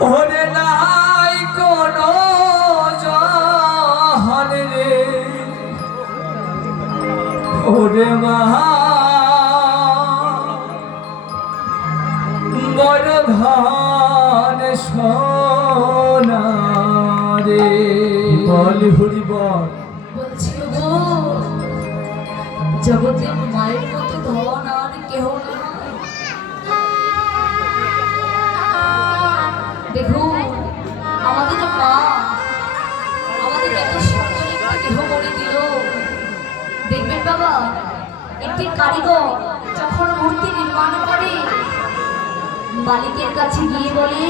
ওরে নাই কোনো জাহান রে। ওরে মা বড় ধন সোনা রে। বল হরি বল। বলছি গো জগতে মায়ের মতো ধন আর কেহ নাই। দেখুন আমাদের মা আমাদের দেহ করে দিল। দেখবেন বাবা, একটি কারিগর যখন মূর্তি নির্মাণ করে, মালিকের কাছে গিয়ে বলে,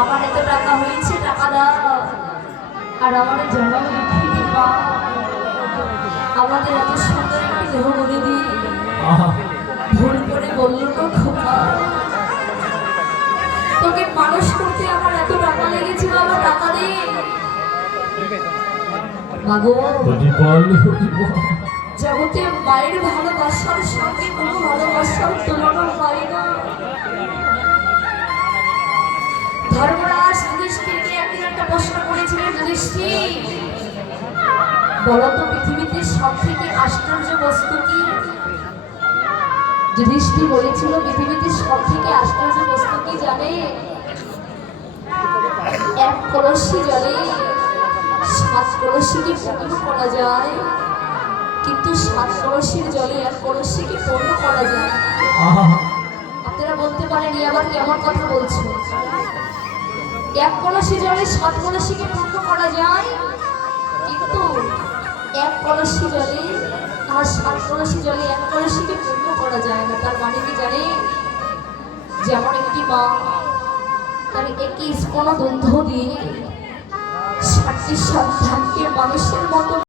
আমার এত টাকা হয়েছে, টাকা দাও। আর আমার জন্ম আমাদের এত সুন্দর দেহ করে দিই তোকে মানুষ করতে আমার এত টাকা লেগেছে বাবা টাকা দে। জগতে মায়ের ভালোবাসার সঙ্গে কোনো ভালোবাসার তুলনা হয় না। ধর্মরাজ যুধিষ্ঠিরকে একদিন একটা প্রশ্ন করেছিলেন যুধিষ্ঠির বলতো পৃথিবীতে সব থেকে আশ্চর্য বস্তু কি? যুধিষ্ঠির বলেছিল পৃথিবীতে সব থেকে আশ্চর্য বস্তু জানে? এক কলসি জলে সাত কলসিকে পূর্ণ করা যায়। কিন্তু সাত কলসির জলে এক কলসিকে পূর্ণ করা যায়? আপনারা বলতে পারেন আবার কেমন কথা বলছো? এক কলসি জলে সাত কলসিকে পূর্ণ করা যায়, কিন্তু এক কলসি জলে আর সাত কলসি জলে এক কলসিকে পূর্ণ করা যায় না। তার মানে কি জানে যেমন একটি মা তার একটি স্পন বন্ধ দিয়ে সাতটি সন্তানকে মানুষের মতো